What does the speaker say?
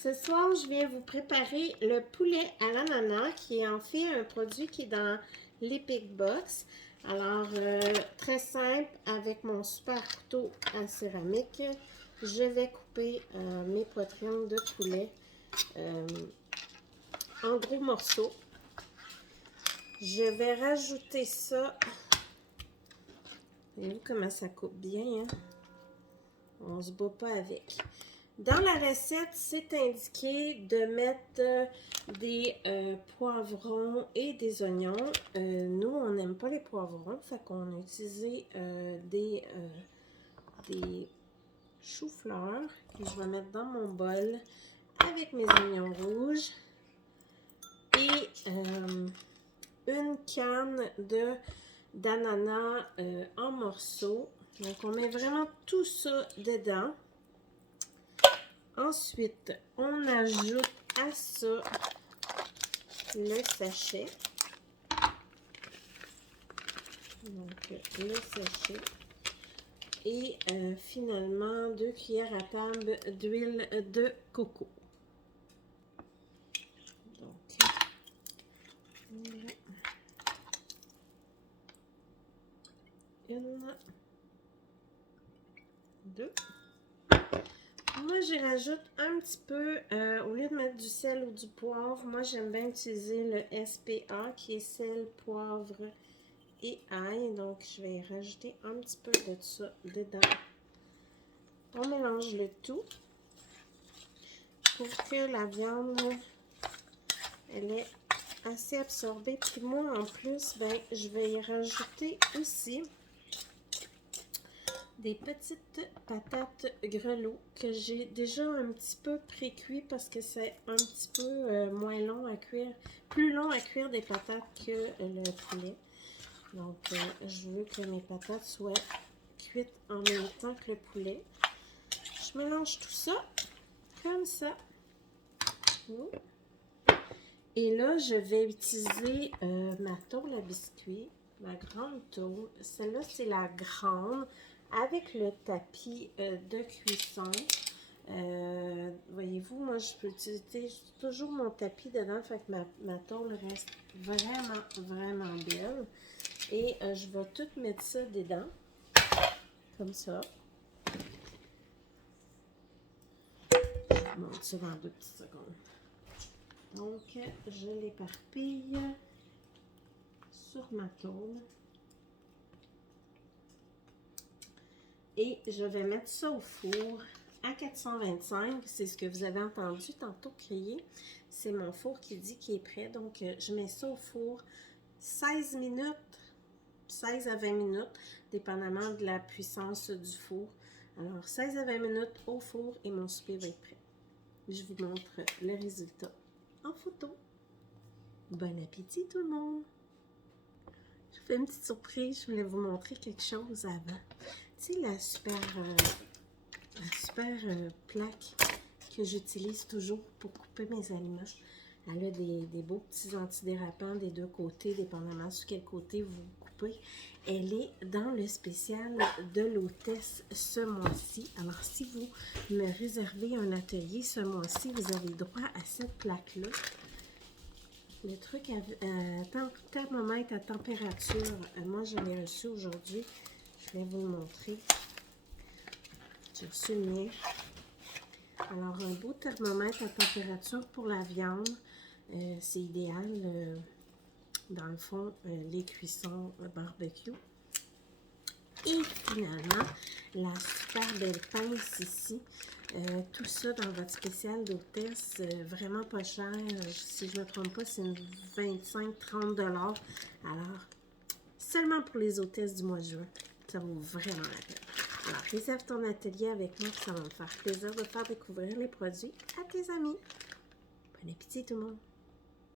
Ce soir, je viens vous préparer le poulet à l'ananas, qui est en fait un produit qui est dans l'Epic Box. Alors, très simple, avec mon super couteau en céramique, je vais couper mes poitrines de poulet en gros morceaux. Je vais rajouter ça. Voyez-vous comment ça coupe bien, hein? On se bat pas avec. Dans la recette, c'est indiqué de mettre des poivrons et des oignons. Nous, on n'aime pas les poivrons, fait qu'on a utilisé des choux-fleurs que je vais mettre dans mon bol avec mes oignons rouges et une canne d'ananas en morceaux. Donc, on met vraiment tout ça dedans. Ensuite, on ajoute à ça le sachet. Donc, le sachet. Et finalement, 2 cuillères à table d'huile de coco. Donc, voilà. Une, deux. Moi, j'y rajoute un petit peu, au lieu de mettre du sel ou du poivre, moi, j'aime bien utiliser le SPA, qui est sel, poivre et ail. Donc, je vais rajouter un petit peu de ça dedans. On mélange le tout pour que la viande, elle est assez absorbée. Puis moi, en plus, ben, je vais y rajouter aussi des petites patates grelots que j'ai déjà un petit peu pré-cuit parce que c'est un petit peu moins long à cuire, plus long à cuire des patates que le poulet. Donc, je veux que mes patates soient cuites en même temps que le poulet. Je mélange tout ça comme ça. Et là, je vais utiliser ma tôle à biscuits, ma grande tôle. Celle-là, c'est la grande avec le tapis de cuisson. Voyez-vous, moi, je peux utiliser toujours mon tapis dedans, fait que ma tôle reste vraiment, vraiment belle. Et je vais tout mettre ça dedans, comme ça. Je vous montre ça dans 2 petites secondes. Donc, je l'éparpille sur ma tôle. Et je vais mettre ça au four à 425. C'est ce que vous avez entendu tantôt crier. C'est mon four qui dit qu'il est prêt. Donc, je mets ça au four 16 minutes, 16 à 20 minutes, dépendamment de la puissance du four. Alors, 16 à 20 minutes au four et mon souper va être prêt. Je vous montre le résultat en photo. Bon appétit tout le monde! Je vous fais une petite surprise, je voulais vous montrer quelque chose avant. Tu sais, la super plaque que j'utilise toujours pour couper mes aliments. Elle a des beaux petits antidérapants des 2 côtés, dépendamment sur quel côté vous coupez. Elle est dans le spécial de l'hôtesse ce mois-ci. Alors, si vous me réservez un atelier ce mois-ci, vous avez droit à cette plaque-là. Le truc à thermomètre à température, moi je l'ai reçu aujourd'hui. Je vais vous le montrer. J'ai reçu le mien. Alors, un beau thermomètre à température pour la viande. C'est idéal, dans le fond, les cuissons barbecue. Et finalement, la super belle pince ici. Tout ça dans votre spécial d'hôtesse, vraiment pas cher. Si je ne me trompe pas, c'est 25-30 $. Alors, seulement pour les hôtesses du mois de juin. Ça vaut vraiment la peine. Alors, réserve ton atelier avec moi, ça va me faire plaisir de faire découvrir les produits à tes amis. Bon appétit tout le monde!